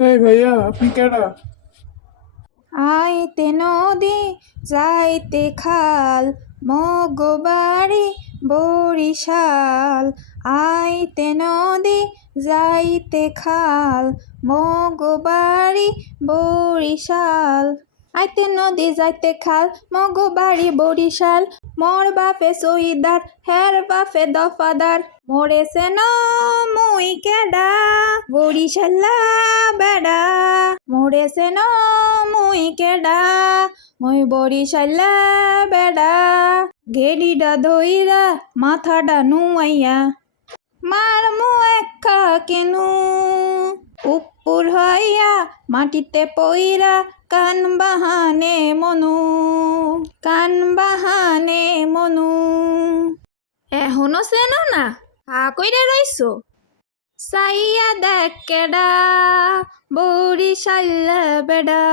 এই ভাইয়া, আপনি কেডা? আইতে নদী যাইতে খাল মগবাড়ি বরিশাল। আইতে নদী যাইতে খাল মগবাড়ি বরিশাল। আইতে নদী যাইতে খাল মগবাড়ি বরিশাল। মোর বাপে সহিদার হের বাপে দফাদার। মরেছে ন মুই কেডা বরিশাল্লা বেড়া। মরেছে ন মুই কেডা মুই বরিশাল্লা বেড়া। গেডিডা ধইরা মাথাডা নুয়াইয়া মার মু একা কেনু। উপর হইয়া মাটিতে পইরা কান বাহানে মনু, কান বাহানে মনু। এখনো চেনো না? হা কইরা রইছো? চাইয়া দেখ কেডা বরিশাল্লা বেড়া।